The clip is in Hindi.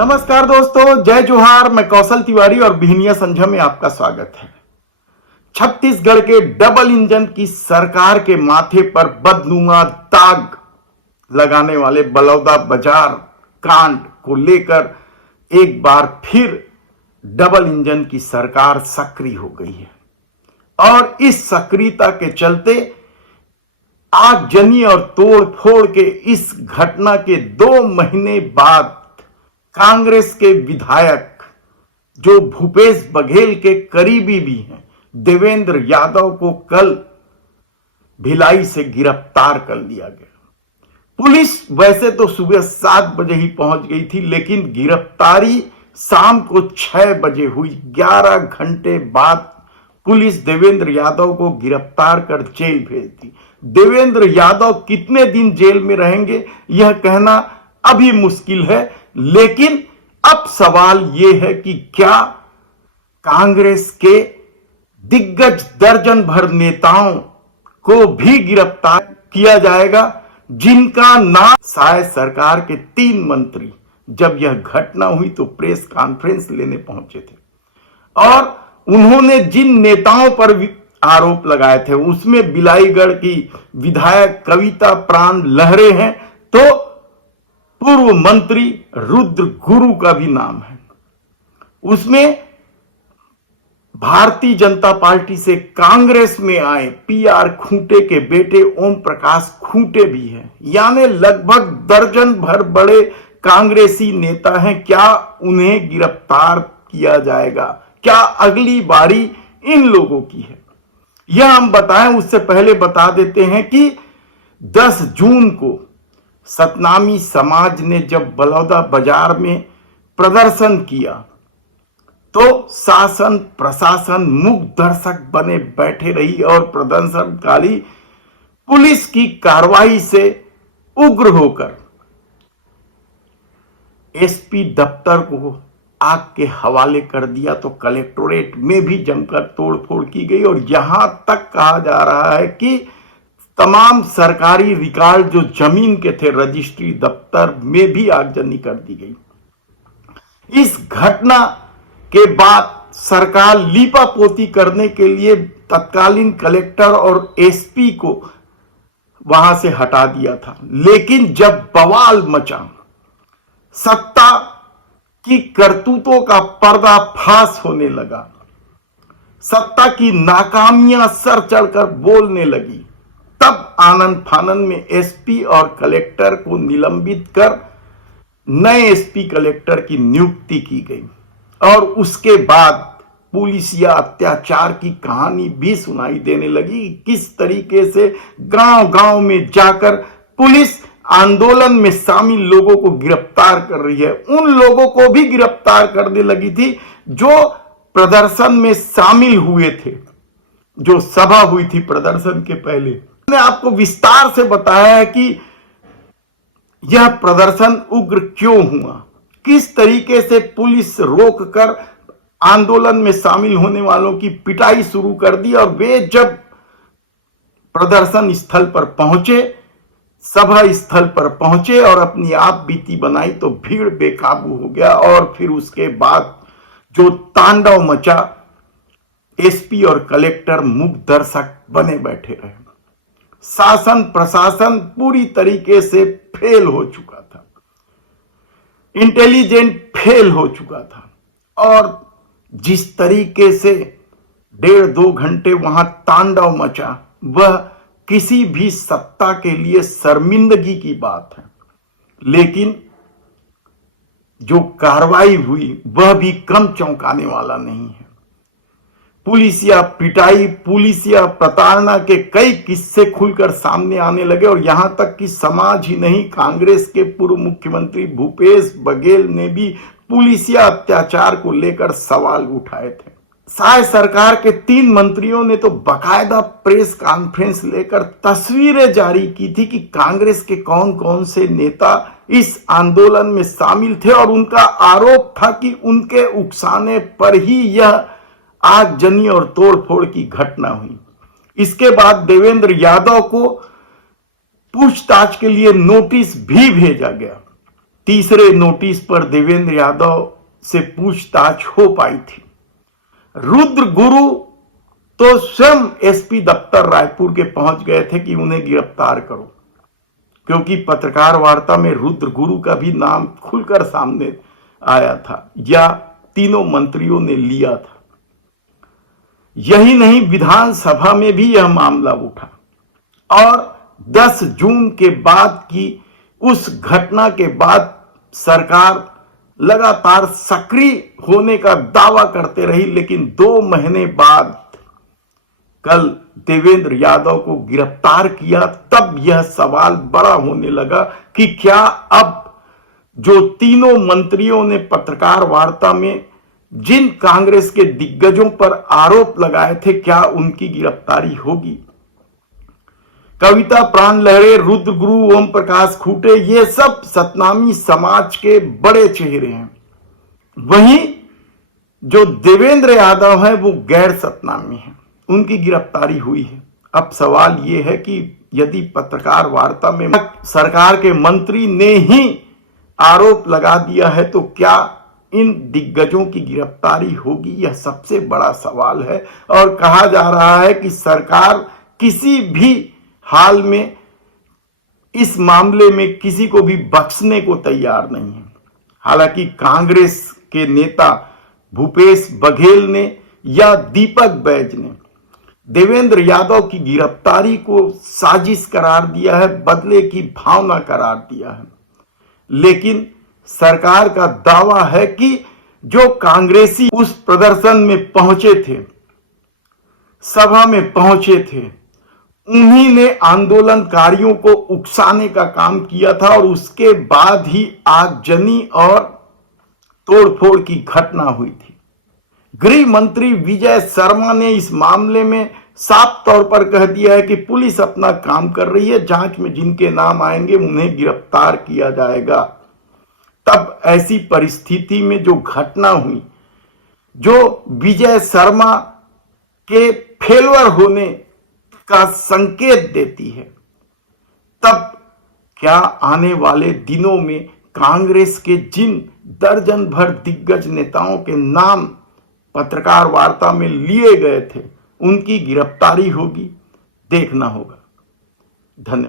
नमस्कार दोस्तों, जय जोहार। मैं कौशल तिवारी और बिहनिया संझा में आपका स्वागत है। छत्तीसगढ़ के डबल इंजन की सरकार के माथे पर बदनुमा दाग लगाने वाले बलौदा बाजार कांड को लेकर एक बार फिर डबल इंजन की सरकार सक्रिय हो गई है और इस सक्रियता के चलते आगजनी और तोड़फोड़ के इस घटना के 2 महीने बाद कांग्रेस के विधायक जो भूपेश बघेल के करीबी भी हैं, देवेंद्र यादव को कल भिलाई से गिरफ्तार कर लिया गया। पुलिस वैसे तो सुबह 7 बजे ही पहुंच गई थी, लेकिन गिरफ्तारी शाम को 6 बजे हुई। 11 घंटे बाद पुलिस देवेंद्र यादव को गिरफ्तार कर जेल भेज दी। देवेंद्र यादव कितने दिन जेल में रहेंगे यह कहना अभी मुश्किल है, लेकिन अब सवाल यह है कि क्या कांग्रेस के दिग्गज दर्जन भर नेताओं को भी गिरफ्तार किया जाएगा, जिनका नाम शायद सरकार के 3 मंत्री जब यह घटना हुई तो प्रेस कॉन्फ्रेंस लेने पहुंचे थे और उन्होंने जिन नेताओं पर आरोप लगाए थे उसमें बिलाईगढ़ की विधायक कविता प्राण लहरे हैं, तो पूर्व मंत्री रुद्र गुरु का भी नाम है। उसमें भारतीय जनता पार्टी से कांग्रेस में आए पीआर खूंटे के बेटे ओम प्रकाश खूंटे भी हैं। यानी लगभग दर्जन भर बड़े कांग्रेसी नेता हैं। क्या उन्हें गिरफ्तार किया जाएगा? क्या अगली बारी इन लोगों की है? यह हम बताएं उससे पहले बता देते हैं कि 10 जून को सतनामी समाज ने जब बलौदा बाजार में प्रदर्शन किया तो शासन प्रशासन मुख दर्शक बने बैठे रही और प्रदर्शनकारी पुलिस की कार्रवाई से उग्र होकर एसपी दफ्तर को आग के हवाले कर दिया। तो कलेक्टोरेट में भी जमकर तोड़फोड़ की गई और यहां तक कहा जा रहा है कि तमाम सरकारी रिकॉर्ड जो जमीन के थे रजिस्ट्री दफ्तर में भी आगजनी कर दी गई। इस घटना के बाद सरकार लीपापोती करने के लिए तत्कालीन कलेक्टर और एसपी को वहां से हटा दिया था, लेकिन जब बवाल मचा, सत्ता की करतूतों का पर्दाफाश होने लगा, सत्ता की नाकामियां सर चढ़कर बोलने लगी, तब आनंद फानन में एसपी और कलेक्टर को निलंबित कर नए एसपी कलेक्टर की नियुक्ति की गई और उसके बाद पुलिसिया अत्याचार की कहानी भी सुनाई देने लगी। किस तरीके से गांव-गांव में जाकर पुलिस आंदोलन में शामिल लोगों को गिरफ्तार कर रही है। उन लोगों को भी गिरफ्तार करने लगी थी जो प्रदर्शन में शामिल हुए थे, जो सभा हुई थी प्रदर्शन के पहले। मैंने आपको विस्तार से बताया है कि यह प्रदर्शन उग्र क्यों हुआ, किस तरीके से पुलिस रोककर आंदोलन में शामिल होने वालों की पिटाई शुरू कर दी और वे जब प्रदर्शन स्थल पर पहुंचे, सभा स्थल पर पहुंचे और अपनी आप बीती बनाई तो भीड़ बेकाबू हो गया और फिर उसके बाद जो तांडव मचा, एसपी और कलेक्टर मुख दर्शक बने बैठे रहे। शासन प्रशासन पूरी तरीके से फेल हो चुका था, इंटेलिजेंट फेल हो चुका था और जिस तरीके से 1.5-2 घंटे वहां तांडव मचा, वह किसी भी सत्ता के लिए शर्मिंदगी की बात है। लेकिन जो कार्रवाई हुई वह भी कम चौंकाने वाला नहीं है। पुलिसिया पिटाई, पुलिसिया प्रताड़ना के कई किस्से खुलकर सामने आने लगे और यहां तक कि समाज ही नहीं, कांग्रेस के पूर्व मुख्यमंत्री भूपेश बघेल ने भी पुलिसिया अत्याचार को लेकर सवाल उठाए थे। शायद सरकार के 3 मंत्रियों ने तो बाकायदा प्रेस कॉन्फ्रेंस लेकर तस्वीरें जारी की थी कि कांग्रेस के कौन कौन से नेता इस आंदोलन में शामिल थे और उनका आरोप था कि उनके उकसाने पर ही यह आगजनी और तोड़फोड़ की घटना हुई। इसके बाद देवेंद्र यादव को पूछताछ के लिए नोटिस भी भेजा गया। तीसरे नोटिस पर देवेंद्र यादव से पूछताछ हो पाई थी। रुद्र गुरु तो स्वयं एसपी दफ्तर रायपुर के पहुंच गए थे कि उन्हें गिरफ्तार करो, क्योंकि पत्रकार वार्ता में रुद्र गुरु का भी नाम खुलकर सामने आया था या तीनों मंत्रियों ने लिया था। यही नहीं, विधानसभा में भी यह मामला उठा और 10 जून के बाद की उस घटना के बाद सरकार लगातार सक्रिय होने का दावा करते रही, लेकिन 2 महीने बाद कल देवेंद्र यादव को गिरफ्तार किया। तब यह सवाल बड़ा होने लगा कि क्या अब जो तीनों मंत्रियों ने पत्रकार वार्ता में जिन कांग्रेस के दिग्गजों पर आरोप लगाए थे, क्या उनकी गिरफ्तारी होगी? कविता प्राण लहरे, रुद्र गुरु, ओम प्रकाश खूंटे, ये सब सतनामी समाज के बड़े चेहरे हैं। वहीं जो देवेंद्र यादव है वो गैर सतनामी है, उनकी गिरफ्तारी हुई है। अब सवाल ये है कि यदि पत्रकार वार्ता में सरकार के मंत्री ने ही आरोप लगा दिया है तो क्या इन दिग्गजों की गिरफ्तारी होगी? यह सबसे बड़ा सवाल है और कहा जा रहा है कि सरकार किसी भी हाल में इस मामले में किसी को भी बख्शने को तैयार नहीं है। हालांकि कांग्रेस के नेता भूपेश बघेल ने या दीपक बैज ने देवेंद्र यादव की गिरफ्तारी को साजिश करार दिया है, बदले की भावना करार दिया है। लेकिन सरकार का दावा है कि जो कांग्रेसी उस प्रदर्शन में पहुंचे थे, सभा में पहुंचे थे, उन्हीं ने आंदोलनकारियों को उकसाने का काम किया था और उसके बाद ही आगजनी और तोड़फोड़ की घटना हुई थी। गृह मंत्री विजय शर्मा ने इस मामले में साफ तौर पर कह दिया है कि पुलिस अपना काम कर रही है, जांच में जिनके नाम आएंगे उन्हें गिरफ्तार किया जाएगा। तब ऐसी परिस्थिति में जो घटना हुई, जो विजय शर्मा के फेलवर होने का संकेत देती है, तब क्या आने वाले दिनों में कांग्रेस के जिन दर्जन भर दिग्गज नेताओं के नाम पत्रकार वार्ता में लिए गए थे, उनकी गिरफ्तारी होगी? देखना होगा। धन्यवाद।